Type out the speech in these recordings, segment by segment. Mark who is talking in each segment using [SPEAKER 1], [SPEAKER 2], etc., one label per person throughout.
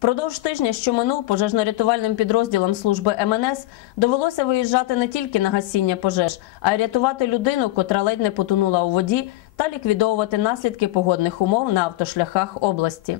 [SPEAKER 1] Впродовж тижня, що минув, пожежно-рятувальним підрозділам служби МНС довелося виїжджати не тільки на гасіння пожеж, а й рятувати людину, котра ледь не потонула у воді, та ліквідовувати наслідки погодних умов на автошляхах області.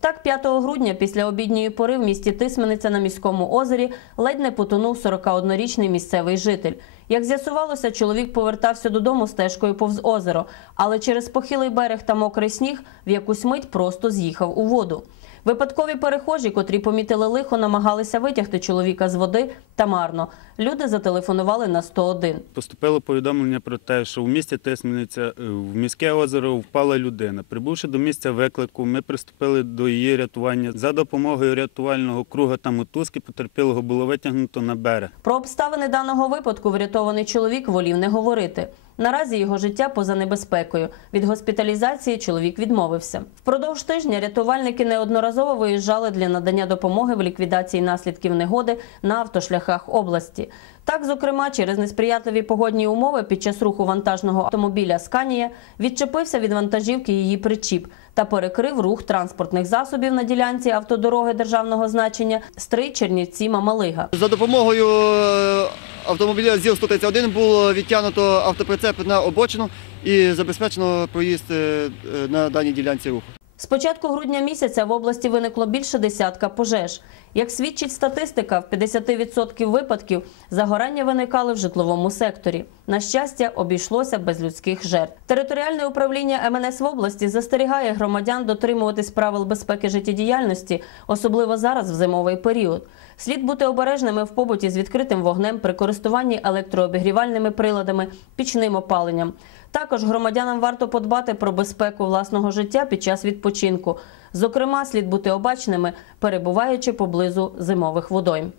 [SPEAKER 1] Так, 5 грудня після обідньої пори в місті Тисмениця на міському озері ледь не потонув 41-річний місцевий житель. Як з'ясувалося, чоловік повертався додому стежкою повз озеро, але через похилий берег та мокрий сніг в якусь мить просто з'їхав у воду. Випадкові перехожі, котрі помітили лихо, намагалися витягти чоловіка з води та марно. Люди зателефонували на 101.
[SPEAKER 2] Поступило повідомлення про те, що в місті Тисмениця е, в міське озеро впала людина. Прибувши до місця виклику, ми приступили до її рятування. За допомогою рятувального круга та мотузки потерпілого було витягнуто на берег.
[SPEAKER 1] Про обставини даного випадку врятований чоловік волів не говорити. Наразі його життя поза небезпекою. Від госпіталізації чоловік відмовився. Впродовж тижня рятувальники неодноразово виїжджали для надання допомоги в ліквідації наслідків негоди на автошляхах області. Так, зокрема, через несприятливі погодні умови під час руху вантажного автомобіля Сканія відчепився від вантажівки її причіп та перекрив рух транспортних засобів на ділянці автодороги державного значення Стрий Чернівці Мамалига.
[SPEAKER 3] За допомогою е, автомобіля ЗІЛ-131 було відтягнуто автоприцеп на обочину і забезпечено проїзд е, на даній ділянці руху.
[SPEAKER 1] З початку грудня місяця в області виникло більше десятка пожеж. Як свідчить статистика, в 50% випадків загорання виникали в житловому секторі. На щастя, обійшлося без людських жертв. Територіальне управління МНС в області застерігає громадян дотримуватись правил безпеки життєдіяльності, особливо зараз в зимовий період. Слід бути обережними в побуті з відкритим вогнем при користуванні електрообігрівальними приладами, пічним опаленням. Також громадянам варто подбати про безпеку власного життя під час відпочинку. Зокрема, слід бути обачними, перебуваючи поблизу зимових водойм.